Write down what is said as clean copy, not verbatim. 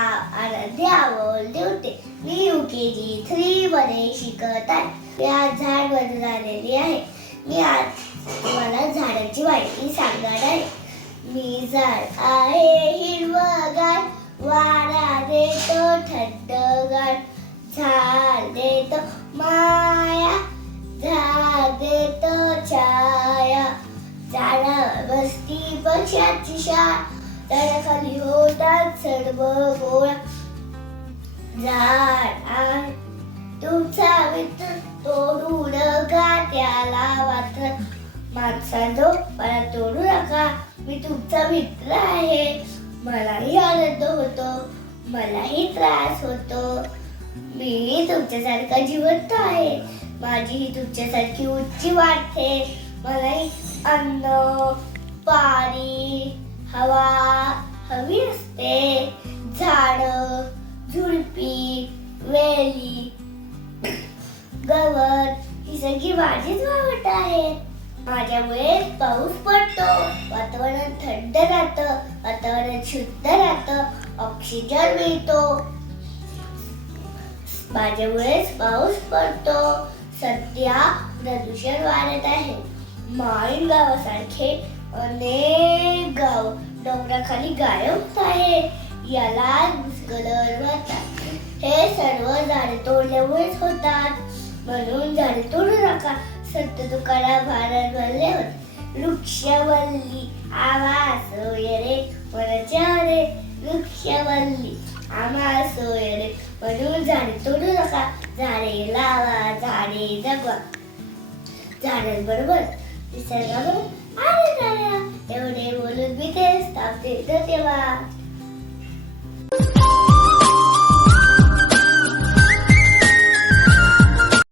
आराध्या बोलते होते. मी UKG 3 मध्ये शिकत आहे. मी आज झाड बनून आलेली आहे. मी आज तुम्हाला झाडाची माहिती सांगणार आहे. मी झाड आहे हिरवंगार, वारा देतो थंडगार, झाड देतो माया, झाड देतो छाया, झाडावर बसती पक्ष्याची शाळा, झाडाखाली होतात सर्व गोळा. झाड आहे तुमचा मित्र, तोडू नका त्याला मात्र. माणसांनो मला तोडू नका, मी तुमचा मित्र आहे. मलाही आनंद होतो, मलाही त्रास होतो. मी तुमच्यासारखा जिवंत आहे. माझीही तुमच्यासारखी उंची वाढते. मलाही अन्न, पाणी, हवा हवी असते. झाड, झुडपी, वेली, गवत ही सगळी माझीच वावट आहे. माझ्यामुळे पाऊस पडतो, वातावरण थंड राहतं, वातावरण शुद्ध राहतं, ऑक्सिजन मिळतो. माझ्यामुळेच पाऊस पडतो. सध्या प्रदूषण वाढत आहे. माळीण गावासारखे अनेक गाव डोंगराखाली गायब होत आहे. याला भूस्खलन म्हणतात. हे सर्व झाडे तोडल्यामुळेच होतात. म्हणून झाडे तोडू नका. संत तुकाराम महाराज बोलले होते, वृक्षवल्ली आम्हा सोयरे वनाच्या रे, वृक्षवल्ली आम्हा सोयरे. म्हणून झाडे तोडू नका, झाडे लावा, झाडे जगवा. झाडांबरोबर निसर्गाबरोबर आनंद करा. एवढे बोलून मी तेच थांबते. धन्यवाद.